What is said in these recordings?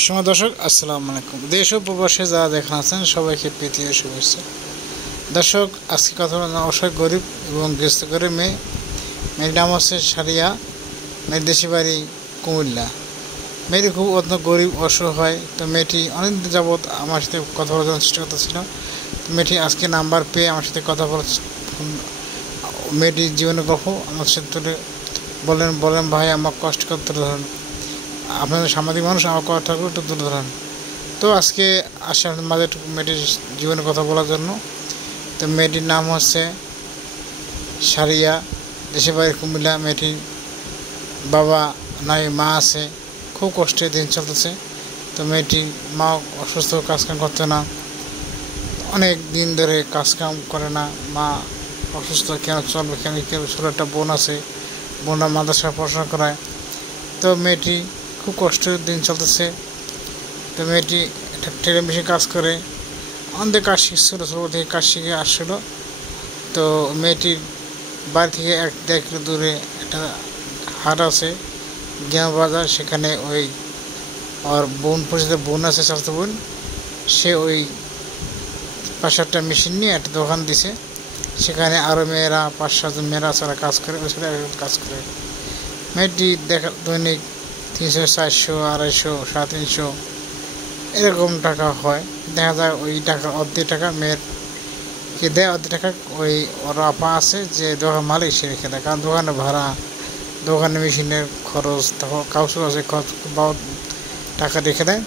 সময় দর্শক আসসালামু আলাইকুম। দেশ ও প্রবাসে যারা দেখেন আছেন সবাইকে প্রীতি ও শুভেচ্ছা। দর্শক, আজকে কথা হলো অসহায় গরিব এবং গৃহস্থ করে মেয়ের নাম হচ্ছে সারিয়া। মেয়ের দেশি বাড়ি কুমিল্লা। মেয়েটি খুব অত্যন্ত গরিব অসহায়। তো মেয়েটি অনেকদিন যাবৎ আমার সাথে কথা বলার জন্য চেষ্টা করতেছিল। তো মেয়েটি আজকে নাম্বার পেয়ে আমার সাথে কথা বলার মেয়েটির জীবনের গল্প আমার সাথে তুলে বলেন ভাই, আমার কষ্ট করতে ধরেন, আপনাদের সামাজিক মানুষ আমার কথাগুলো একটু তুলে ধরেন। তো আজকে আসে আপনাদের মাঝে একটু মেয়েটির জীবনের কথা বলার জন্য। তো মেয়েটির নাম হচ্ছে সারিয়া, দেশের বাড়ি কুমিল্লা। মেয়েটির বাবা নাই, মা আছে। খুব কষ্টে দিন চলতেছে। তো মেয়েটির মা অসুস্থ, কাজকাম করতে না, অনেক দিন ধরে কাজকাম করে না। মা অসুস্থ, কেন চলবে, কেন ছোটো একটা বোন আছে, বোনরা মাদ্রাসায় পড়াশোনা করায়। তো মেয়েটি খুব কষ্টের দিন চলতেছে। তো মেয়েটি একটা ট্রেনে বেশি কাজ করে, অনেক কাজ শিখছিল, ছোটো থেকে কাজ শিখে আসছিলো। তো মেয়েটির বাড়ি থেকে 1-1.5 কিলো দূরে একটা হাট আছে, গ্রাম বাজার। সেখানে ওই ওর বোন পরিচিত বোন আছে, চাচাতো বোন। সে ওই পাশে একটা মেশিন নিয়ে একটা দোকান দিছে। সেখানে আরও মেয়েরা 5-7 জন মেয়েরা আছে, কাজ করে, ওই সাথে কাজ করে। মেয়েটি দেখা দৈনিক 300, 400, 250, 350 এরকম টাকা হয়। দেখা যায় ওই টাকা অর্ধেক টাকা মেয়েরকে দেয়, অর্ধেক টাকা ওই ওর আপা আছে যে দোকান মালিক, সে রেখে দেয়। কারণ দোকানে ভাড়া, দোকানে মেশিনের খরচ, তখন কাউসুর আছে, টাকা রেখে দেয়।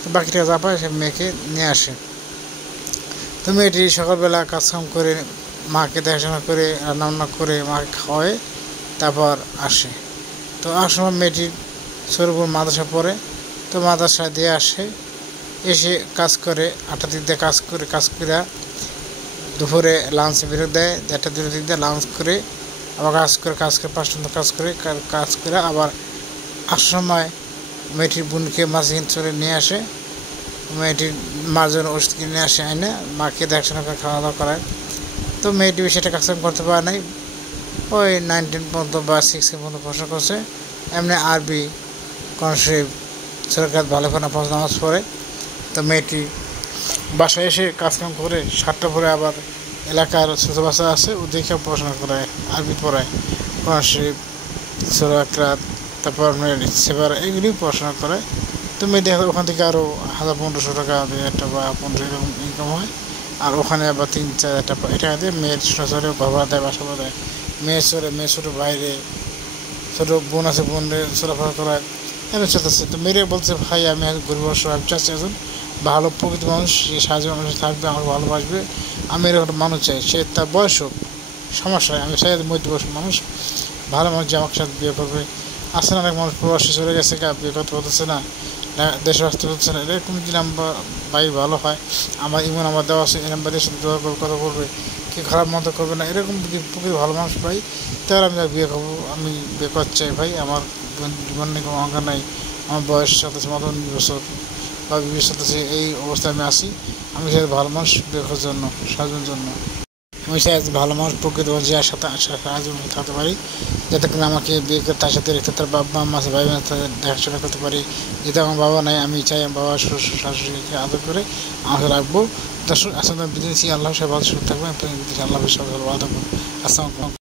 তো বাকি টাকা যা পায় সে মেয়েকে নিয়ে আসে। তো মেয়েটি সকালবেলা কাজকাম করে, মাকে দেখাশোনা করে, রান্নাবান্না করে মাকে খাওয়ায়, তারপর আসে। তো আসার সময় মেয়েটির ছোটবোন মাদ্রাসা পড়ে। তো মাদ্রাসা দিয়ে আসে, এসে কাজ করে, 8টার দিক দিয়ে কাজ করে দুপুরে লাঞ্চ বেরো দেয়, 1টা-2টার দিক দিয়ে লাঞ্চ করে আবার কাজ করে 5টা কাজ করে আবার আসার সময় মেয়েটির বোনকে মাছ চলে নিয়ে আসে। মেয়েটির মার জন্য ওষুধ কিনে আসে, আইনে মাকে দেখাশোনা করে খাওয়া দাওয়া করায়। তো মেয়েটি সেটা কাজকাম করতে পারে নাই, ওই 9-10 পর্যন্ত বা 6 পর্যন্ত পড়াশোনা করছে। এমনি আরবি কনসেপ্ট সরকার ভালো করে নামাজ পড়ে। তো মেয়েটি বাসায় এসে কাজকাম করে 7টা পরে আবার এলাকার ছোটো বাচ্চা আছে, ওদেরকে পড়াশোনা করায়, আরবি পড়ায়, কনসেপ্ট, সূরা একরাত, তারপর সেবার এগুলি পড়াশোনা করায়। তো মেয়েটি ওখান থেকে আরও 1,000-1,500 টাকা একটা বা 15 এরকম ইনকাম হয়। আর ওখানে আবার 3-4 টাকা এটা দিয়ে মেয়ের ছোটো বাবা দেয়, বাসা দেয়। মেয়ে ছোটো বাইরে, ছোটো বোন আছে, বোনের ছোটাফাড়া করায়, এমন চলতেছে। তো মেয়েরা বলছে ভাই, আমি গরিব আমি চাচ্ছি একজন ভালো প্রকৃত মানুষ, যে সাহায্য মানুষ থাকবে, আমার ভালোবাসবে। আমি এরকম একটা মানুষ চাই, সে তার বয়স হোক, সমস্যা আমি চাই মধ্যবয়স্ক মানুষ, ভালো মানুষ যে আমার সাথে বিয়ে করবে। আসলে অনেক মানুষ প্রবাসী চলে গেছে, বিয়ে করতে পারতেছে না, দেশে আসতে পারছে না। এরকম যদি নাম্বার ভাই ভালো হয়, আমার ইমন আমার দেওয়া আছে, এই নাম্বারের সাথে দোয়া করে কথা বলবে, কি খারাপ মতো করবে না, এরকম যদি প্রকৃত ভালো মানুষ পাই, তাহলে আমি বিয়ে করবো। আমি বিয়ে করতে চাই ভাই, আমার জীবন নিয়ে কোনো অহংকার নাই। আমার বয়স 27 বছর বা 20 শতাংশ, এই অবস্থায় আমি আসি। আমি চাই ভালো মানুষ বিয়ে করার জন্য, সাহায্যের জন্য। আমি চাই ভালো মানুষ প্রকৃত যে সাথে সাহায্য থাকতে পারি, যাতে করে আমাকে বিয়ে করে তার সাথে রেখে তার বাবা মা আছে, ভাই বোন, তাদের দেখাশোনা করতে পারি। যেহেতু আমার বাবা নাই, আমি চাই আমার বাবা শ্বশুর শাশুড়িকে আদর করে আমাকে রাখবো। দর্শক, আসলে বিদেশি আল্লাহ সবাই ভালো সুস্থ থাকবেন। আল্লাহ সবাই ভালো থাকবেন। আসসালামু আলাইকুম।